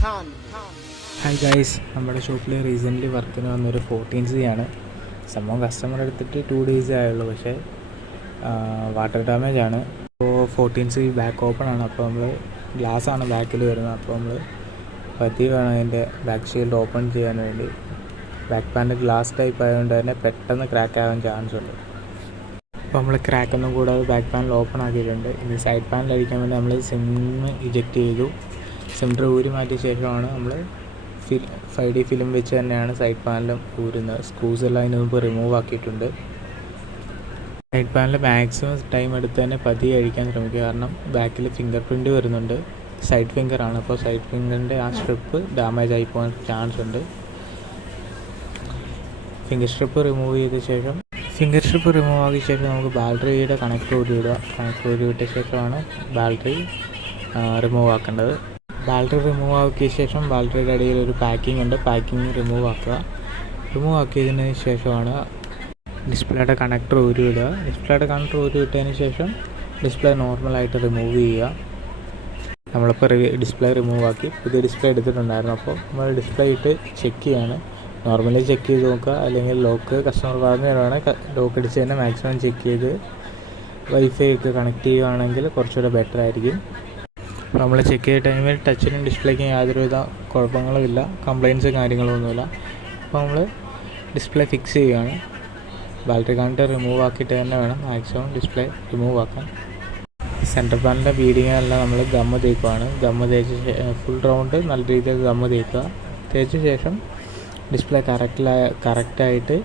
Hi guys, നമ്മുടെ ഷോപ്പിൽ recently വർക്കിന് വന്നൊരു 14C ആണ്. സംഭവം കസ്റ്റമർ എടുത്തിട്ട് 2 days ആയുള്ളൂ. പക്ഷേ വാട്ടർ ഡാമേജ് ആണ്. അപ്പോൾ 14C ബാക്ക് ഓപ്പൺ ആണ്. അപ്പോൾ നമ്മൾ ഗ്ലാസ്സാണ് ബാക്കിൽ വരുന്നത്. അപ്പോൾ നമ്മൾ പതിയെ വേണം അതിൻ്റെ ബാക്ക് ഷീൽഡ് ഓപ്പൺ ചെയ്യാൻ വേണ്ടി. ബാക്ക് പാനൽ ഗ്ലാസ് ടൈപ്പ് ആയതുകൊണ്ട് തന്നെ പെട്ടെന്ന് ക്രാക്ക് ആവാൻ ചാൻസ് ഉണ്ട്. അപ്പോൾ നമ്മൾ ക്രാക്കൊന്നും കൂടാതെ ബാക്ക് പാനൽ ഓപ്പൺ ആക്കിയിട്ടുണ്ട്. ഇനി സൈഡ് പാനൽ അടിക്കാൻ വേണ്ടി നമ്മൾ സിം ഇജക്റ്റ് ചെയ്തു. സിലിണ്ടർ ഊരി മാറ്റിയ ശേഷമാണ് നമ്മൾ 5D ഫിലിം വെച്ച് തന്നെയാണ് സൈഡ് പാനലും ഊരുന്നത്. സ്ക്രൂസ് എല്ലാം അതിന് മുമ്പ് റിമൂവ് ആക്കിയിട്ടുണ്ട്. സൈഡ് പാനൽ മാക്സിമം ടൈം എടുത്ത് തന്നെ പതിയെ അഴിക്കാൻ ശ്രമിക്കുക. കാരണം ബാക്കിൽ ഫിംഗർ പ്രിൻറ്റ് വരുന്നുണ്ട്. സൈഡ് ഫിംഗറാണ്. അപ്പോൾ സൈഡ് ഫിംഗറിൻ്റെ ആ സ്ട്രിപ്പ് ഡാമേജ് ആയി പോകാൻ ചാൻസ് ഉണ്ട്. ഫിംഗർ സ്ട്രിപ്പ് റിമൂവ് ആക്കിയ ശേഷം നമുക്ക് ബാറ്ററിയുടെ കണക്ടർ ഊരിയിടുക. കണക്ടർ ഊരിയിട്ട ശേഷമാണ് ബാറ്ററി റിമൂവ് ആക്കേണ്ടത്. ബാറ്ററി റിമൂവ് ആക്കിയ ശേഷം ബാറ്ററിയുടെ ഇടയിൽ ഒരു പാക്കിംഗ് ഉണ്ട്. പാക്കിംഗ് റിമൂവ് ആക്കുക. റിമൂവ് ആക്കിയതിന് ശേഷമാണ് ഡിസ്പ്ലേയുടെ കണക്ടർ ഊരിയിടുക. ഡിസ്പ്ലേയുടെ കണക്ടർ ഊരിയിട്ടതിന് ശേഷം ഡിസ്പ്ലേ നോർമലായിട്ട് റിമൂവ് ചെയ്യുക. നമ്മളിപ്പോൾ ഡിസ്പ്ലേ റിമൂവ് ആക്കി പുതിയ ഡിസ്പ്ലേ എടുത്തിട്ടുണ്ടായിരുന്നു. അപ്പോൾ നമ്മൾ ഡിസ്പ്ലേ ഇട്ട് ചെക്ക് ചെയ്യാണ്. നോർമലി ചെക്ക് ചെയ്ത് നോക്കുക. അല്ലെങ്കിൽ ലോക്ക് കസ്റ്റമർ പറഞ്ഞു തരുവാണെങ്കിൽ ലോക്ക് അടിച്ച് തന്നെ മാക്സിമം ചെക്ക് ചെയ്ത് വൈഫൈ ഒക്കെ കണക്ട് ചെയ്യുകയാണെങ്കിൽ കുറച്ചുകൂടെ ബെറ്റർ ആയിരിക്കും. നമ്മൾ ചെക്ക് ചെയ്ത ടൈമിൽ ടച്ചിനും ഡിസ്പ്ലേക്കും യാതൊരുവിധ കുഴപ്പങ്ങളും ഇല്ല, കംപ്ലയിൻസ് കാര്യങ്ങളൊന്നുമില്ല. അപ്പോൾ നമ്മൾ ഡിസ്പ്ലേ ഫിക്സ് ചെയ്യുകയാണ്. ബാറ്ററി കണക്ടർ റിമൂവ് ആക്കിയിട്ട് തന്നെ വേണം മാക്സിമം ഡിസ്പ്ലേ റിമൂവ് ആക്കാൻ. സെൻറ്റർ പാനലിൻ്റെ ബീഡിങ്ങെല്ലാം നമ്മൾ ഗമ്മ തേക്കുകയാണ്. ഗമ്മ തേച്ച് ഫുൾ റൗണ്ട് നല്ല രീതിയിൽ ഗമ്മ തേക്കുക. തേച്ച ശേഷം ഡിസ്പ്ലേ കറക്റ്റായിട്ട്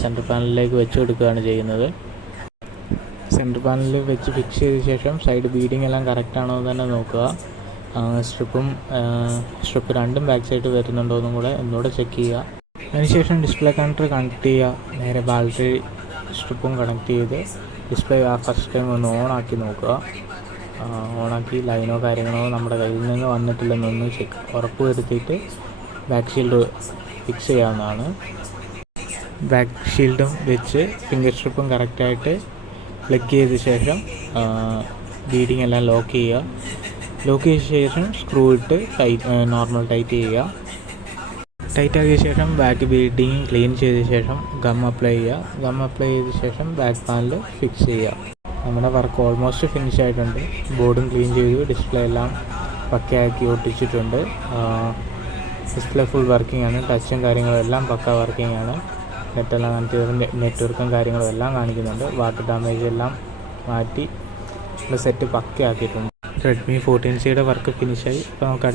സെൻറ്റർ പാനലിലേക്ക് വെച്ച് കൊടുക്കുകയാണ് ചെയ്യുന്നത്. സെൻറ്റർ പാനലിൽ വെച്ച് ഫിക്സ് ചെയ്ത ശേഷം സൈഡ് ബീഡിങ് എല്ലാം കറക്റ്റാണോ എന്ന് തന്നെ നോക്കുക. സ്ട്രിപ്പ് രണ്ടും ബാക്ക് സൈഡ് വരുന്നുണ്ടോ എന്നും കൂടെ ഒന്നുകൂടെ ചെക്ക് ചെയ്യുക. അതിനുശേഷം ഡിസ്പ്ലേ കണക്ടർ കണക്ട് ചെയ്യുക. നേരെ ബാറ്ററി സ്ട്രിപ്പും കണക്ട് ചെയ്ത് ഡിസ്പ്ലേ ഫസ്റ്റ് ടൈം ഒന്ന് ഓണാക്കി നോക്കുക. ഓണാക്കി ലൈനോ കാര്യങ്ങളോ നമ്മുടെ കയ്യിൽ നിന്ന് വന്നിട്ടില്ലെന്നൊന്ന് ഉറപ്പ് വരുത്തിയിട്ട് ബാക്ക് ഷീൽഡ് ഫിക്സ് ചെയ്യാവുന്നതാണ്. ബാക്ക് ഷീൽഡും വെച്ച് ഫിംഗർ സ്ട്രിപ്പും കറക്റ്റായിട്ട് പ്ലഗ് ചെയ്ത ശേഷം ബീഡിങ് എല്ലാം ലോക്ക് ചെയ്യുക. ലോക്ക് ചെയ്ത ശേഷം സ്ക്രൂ ഇട്ട് നോർമൽ ടൈറ്റ് ചെയ്യുക. ടൈറ്റ് ആക്കിയ ശേഷം ബാക്ക് ബീഡിങ് ക്ലീൻ ചെയ്ത ശേഷം ഗം അപ്ലൈ ചെയ്യുക. ഗം അപ്ലൈ ചെയ്ത ശേഷം ബാക്ക് പാനൽ ഫിക്സ് ചെയ്യുക. നമ്മുടെ വർക്ക് ഓൾമോസ്റ്റ് ഫിനിഷ് ആയിട്ടുണ്ട്. ബോർഡും ക്ലീൻ ചെയ്തു. ഡിസ്പ്ലേ എല്ലാം പക്കയാക്കി ഒട്ടിച്ചിട്ടുണ്ട്. ഡിസ്പ്ലേ ഫുൾ വർക്കിംഗ് ആണ്. ടച്ചും കാര്യങ്ങളും എല്ലാം പക്ക വർക്കിംഗ് ആണ്. നെറ്റെല്ലാം നെറ്റ്വർക്കും കാര്യങ്ങളും എല്ലാം കാണിക്കുന്നുണ്ട്. വാട്ടർ ഡാമേജ് എല്ലാം മാറ്റി സെറ്റ് പക്കയാക്കിയിട്ടുണ്ട്. റെഡ്മി 14Cയുടെ വർക്ക് ഫിനിഷായി. ഇപ്പോൾ നമുക്ക്